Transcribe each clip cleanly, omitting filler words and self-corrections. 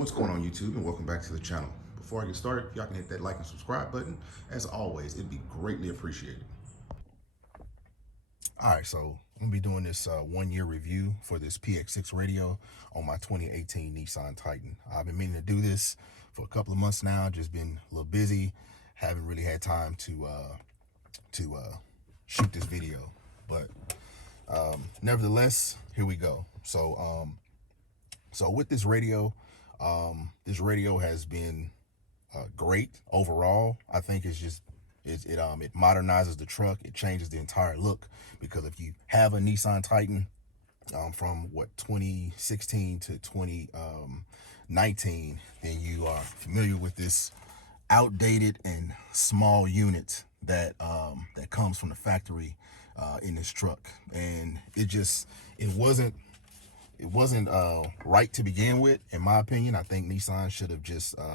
What's going on YouTube, and welcome back to the channel. Before I get started, y'all can hit that like and subscribe button. As always, it'd be greatly appreciated. All right, so I'm gonna be doing this 1-year review for this PX6 radio on my 2018 Nissan Titan. I've been meaning to do this for a couple of months now, just been a little busy, haven't really had time to shoot this video, but nevertheless, here we go. So with this radio has been great overall. I think it modernizes the truck. It changes the entire look, because if you have a Nissan Titan from 2016 to 2019, then you are familiar with this outdated and small unit that comes from the factory in this truck, and it wasn't right to begin with, in my opinion. I think Nissan should have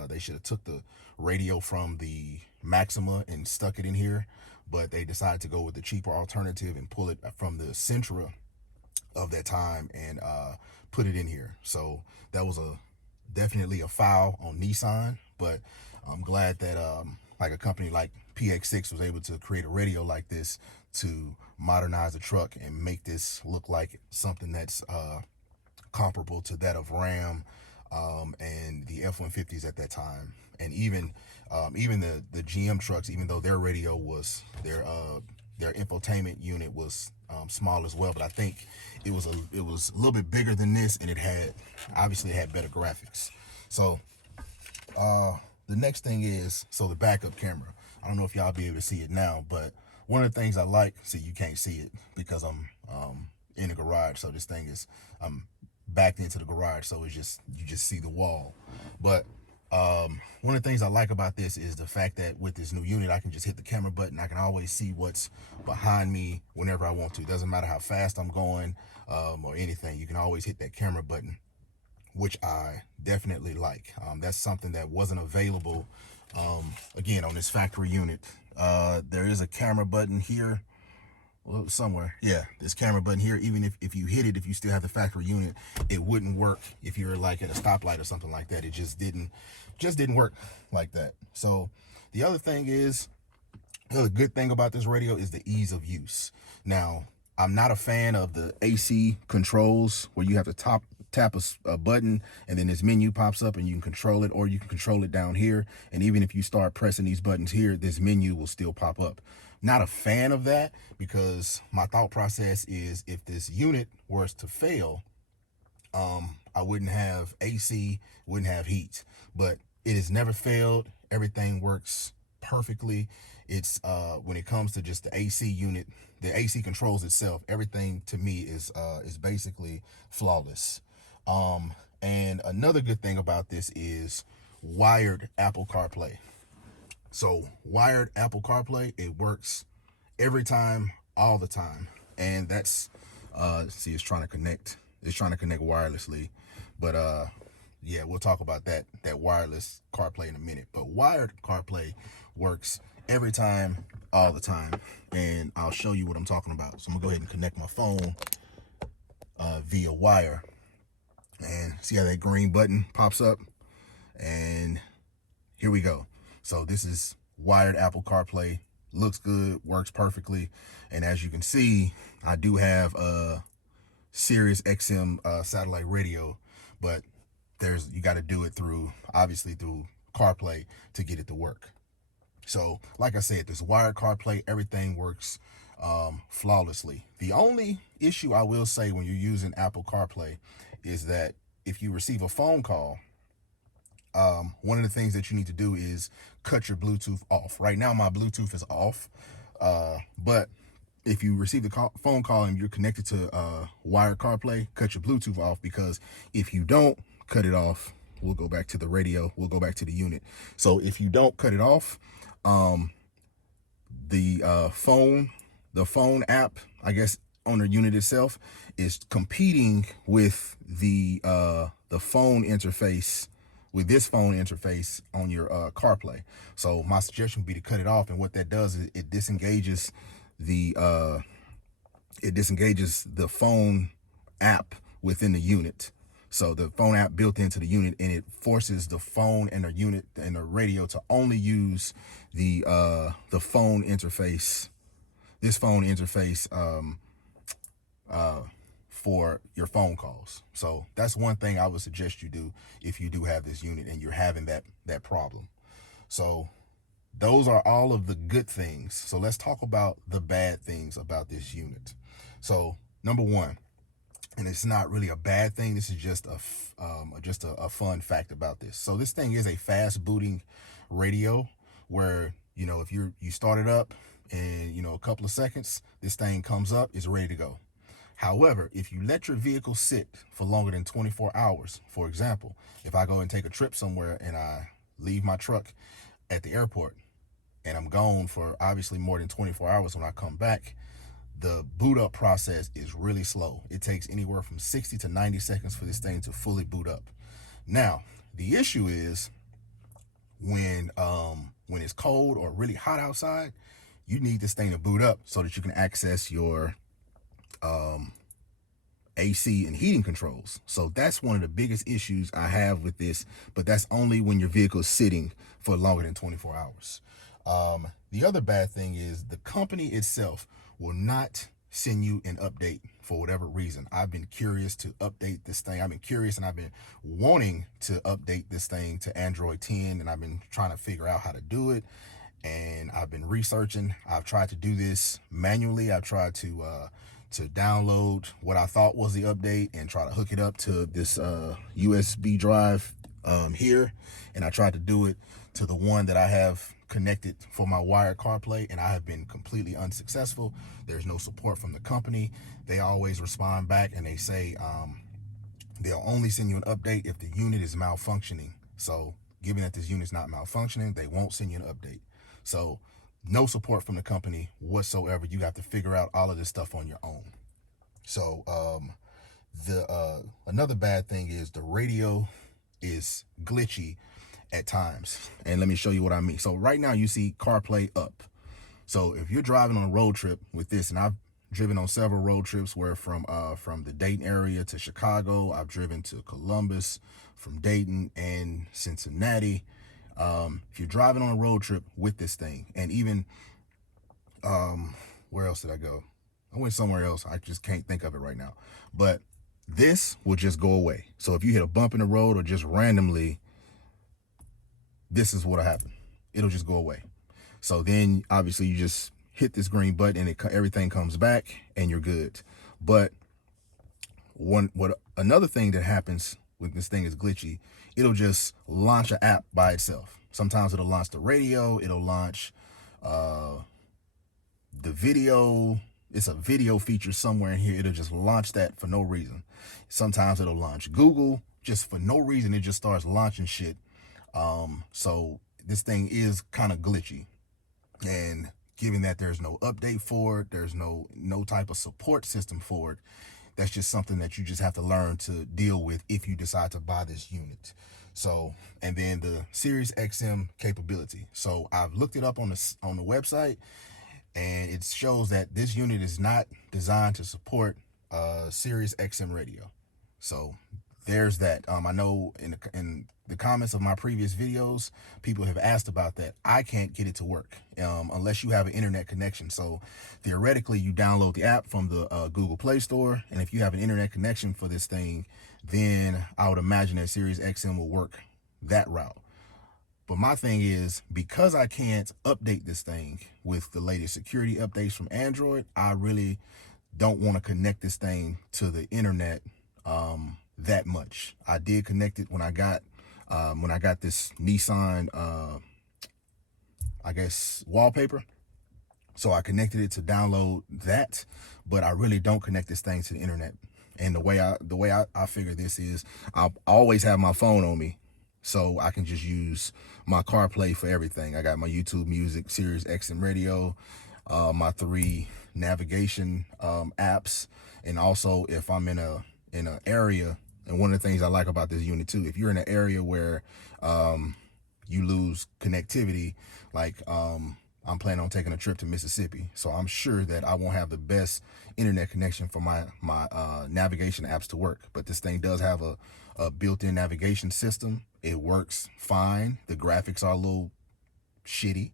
they should have took the radio from the Maxima and stuck it in here, but they decided to go with the cheaper alternative and pull it from the Sentra of that time and put it in here. So that was definitely a foul on Nissan, but I'm glad that like a company like PX6 was able to create a radio like this to modernize the truck and make this look like something that's comparable to that of Ram and the F-150s at that time, and even the GM trucks, even though their radio was their infotainment unit was small as well, but I think it was a little bit bigger than this, and it obviously had better graphics. So the next thing is, the backup camera. I don't know if y'all be able to see it now, but one of the things I like, see, you can't see it because I'm in the garage, so this thing is backed into the garage, so you just see the wall. But one of the things I like about this is the fact that with this new unit, I can just hit the camera button. I can always see what's behind me whenever I want to. It doesn't matter how fast I'm going or anything. You can always hit that camera button, which I definitely like. That's something that wasn't available again on this factory unit. There is a camera button here. Well, somewhere, yeah, this camera button here, even if you hit it, if you still have the factory unit, it wouldn't work if you're like at a stoplight or something like that. It just didn't work like that. So the other thing is, the good thing about this radio is the ease of use. Now, I'm not a fan of the AC controls where you have to tap a button and then this menu pops up and you can control it, or you can control it down here, and even if you start pressing these buttons here, this menu will still pop up. Not a fan of that, because my thought process is, if this unit was to fail, I wouldn't have AC, wouldn't have heat. But it has never failed. Everything works perfectly. It's when it comes to just the AC unit, the AC controls itself, everything to me is basically flawless. And another good thing about this is wired Apple CarPlay. So wired Apple CarPlay, it works every time, all the time. And that's see, it's trying to connect wirelessly, but yeah, we'll talk about that wireless CarPlay in a minute. But wired CarPlay works every time, all the time, and I'll show you what I'm talking about. So I'm gonna go ahead and connect my phone via wire, and see how that green button pops up, and here we go. So this is wired Apple CarPlay. Looks good, works perfectly. And as you can see, I do have a Sirius XM satellite radio, but you got to do it obviously through CarPlay to get it to work. So like I said, this wired CarPlay, everything works flawlessly. The only issue I will say when you're using Apple CarPlay is that if you receive a phone call, one of the things that you need to do is cut your Bluetooth off. Right now, my Bluetooth is off, but if you receive the phone call and you're connected to wired CarPlay, cut your Bluetooth off, because if you don't cut it off, we'll go back to the radio, we'll go back to the unit. So if you don't cut it off, the phone app, I guess, on the unit itself is competing with the phone interface, with this phone interface on your CarPlay. So my suggestion would be to cut it off, and what that does is it disengages the phone app within the unit. So the phone app built into the unit, and it forces the phone and the unit and the radio to only use the phone interface, this phone interface for your phone calls. So that's one thing I would suggest you do if you do have this unit and you're having that problem. So those are all of the good things. So let's talk about the bad things about this unit. So number one, and it's not really a bad thing, this is just a fun fact about this. So this thing is a fast booting radio, where if you start it up and a couple of seconds, this thing comes up, it's ready to go. However, if you let your vehicle sit for longer than 24 hours, for example, if I go and take a trip somewhere and I leave my truck at the airport and I'm gone for obviously more than 24 hours, when I come back, the boot up process is really slow. It takes anywhere from 60 to 90 seconds for this thing to fully boot up. Now, the issue is when it's cold or really hot outside, you need this thing to boot up so that you can access your AC and heating controls. So that's one of the biggest issues I have with this, but that's only when your vehicle is sitting for longer than 24 hours. The other bad thing is the company itself will not send you an update for whatever reason. I've been curious to update this thing. I've been curious and I've been wanting to update this thing to Android 10, and I've been trying to figure out how to do it. And I've been researching. I've tried to do this manually. I've tried to download what I thought was the update and try to hook it up to this USB drive here. And I tried to do it to the one that I have connected for my wired CarPlay, and I have been completely unsuccessful. There's no support from the company. They always respond back and they say they'll only send you an update if the unit is malfunctioning. So given that this unit's not malfunctioning, they won't send you an update. So no support from the company whatsoever. You have to figure out all of this stuff on your own. So another bad thing is the radio is glitchy at times. And let me show you what I mean. So right now you see CarPlay up. So if you're driving on a road trip with this, and I've driven on several road trips where from the Dayton area to Chicago, I've driven to Columbus, from Dayton and Cincinnati. If you're driving on a road trip with this thing, and even where else did I go? I went somewhere else. I just can't think of it right now. But this will just go away. So if you hit a bump in the road or just randomly, this is what'll happen. It'll just go away. So then obviously you just hit this green button and everything comes back and you're good. But another thing that happens when this thing is glitchy, it'll just launch an app by itself. Sometimes it'll launch the radio, it'll launch the video. It's a video feature somewhere in here. It'll just launch that for no reason. Sometimes it'll launch Google just for no reason. It just starts launching shit. So this thing is kind of glitchy, and given that there's no update for it, there's no type of support system for it, that's just something that you just have to learn to deal with if you decide to buy this unit. So, and then the Sirius XM capability. So I've looked it up on the website, and it shows that this unit is not designed to support Sirius XM radio. So there's that. I know in the comments of my previous videos, people have asked about that. I can't get it to work unless you have an internet connection. So theoretically, you download the app from the Google Play Store, and if you have an internet connection for this thing, then I would imagine that Sirius XM will work that route. But my thing is, because I can't update this thing with the latest security updates from Android, I really don't want to connect this thing to the internet that much. I did connect it when I got this Nissan I guess wallpaper. So I connected it to download that, but I really don't connect this thing to the internet. And the way I figure this is, I'll always have my phone on me, so I can just use my CarPlay for everything. I got my YouTube Music, Sirius XM Radio, my 3 navigation apps, and also if I'm in an area. And one of the things I like about this unit too, if you're in an area where you lose connectivity, like I'm planning on taking a trip to Mississippi, so I'm sure that I won't have the best internet connection for my navigation apps to work. But this thing does have a built-in navigation system. It works fine. The graphics are a little shitty,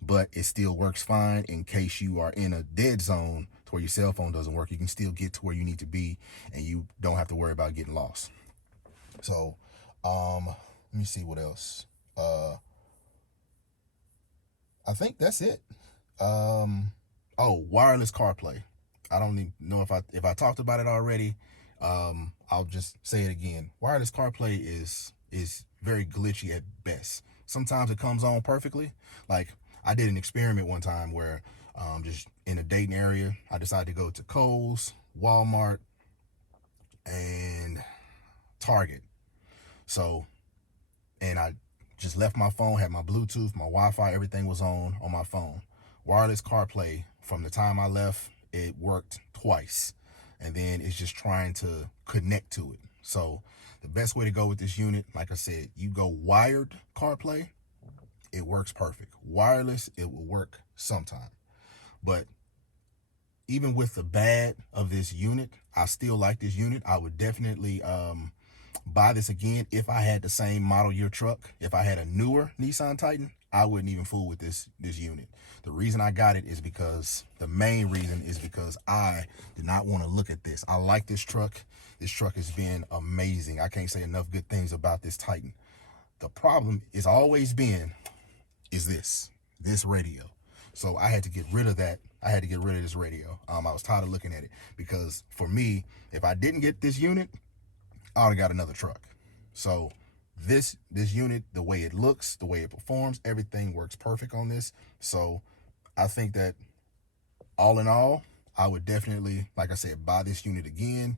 but it still works fine. In case you are in a dead zone to where your cell phone doesn't work, you can still get to where you need to be, and you don't have to worry about getting lost. So, let me see what else. I think that's it. Oh, wireless CarPlay. I don't even know if I talked about it already. I'll just say it again. Wireless CarPlay is very glitchy at best. Sometimes it comes on perfectly. Like, I did an experiment one time where just in a Dayton area, I decided to go to Kohl's, Walmart, and Target. So, and I just left my phone, had my Bluetooth, my Wi-Fi, everything was on my phone. Wireless CarPlay, from the time I left, it worked twice. And then it's just trying to connect to it. So the best way to go with this unit, like I said, you go wired CarPlay, it works perfect. Wireless, it will work sometime. But even with the bad of this unit, I still like this unit. I would definitely buy this again if I had the same model year truck. If I had a newer Nissan Titan, I wouldn't even fool with this unit. The reason I got it is because, the main reason is because I did not want to look at this. I like this truck. This truck has been amazing. I can't say enough good things about this Titan. The problem is always been is this radio. So I had to get rid of that. I had to get rid of this radio. I was tired of looking at it, because for me, if I didn't get this unit, I would have got another truck. So this unit, the way it looks, the way it performs, everything works perfect on this. So I think that all in all, I would definitely, like I said, buy this unit again.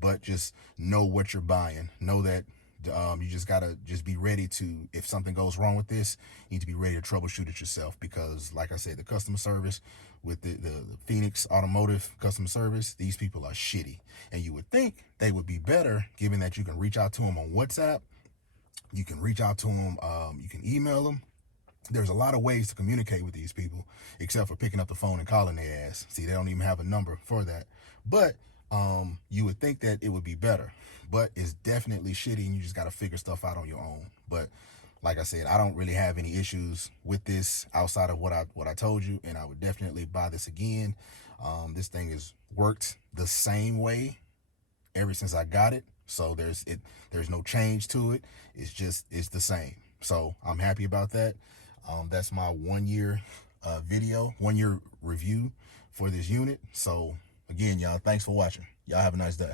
But just know what you're buying. Know that you just gotta just be ready to, if something goes wrong with this, you need to be ready to troubleshoot it yourself. Because like I said, the customer service with the Phoenix Automotive customer service, these people are shitty. And you would think they would be better, given that you can reach out to them on WhatsApp, you can reach out to them, you can email them. There's a lot of ways to communicate with these people, except for picking up the phone and calling their ass. See, they don't even have a number for that. But you would think that it would be better, but it's definitely shitty, and you just got to figure stuff out on your own. But like I said, I don't really have any issues with this outside of what I told you, and I would definitely buy this again. This thing has worked the same way ever since I got it, so there's no change to it. It's the same. So I'm happy about that. That's my 1 year video, 1 year review for this unit. So again, y'all, thanks for watching. Y'all have a nice day.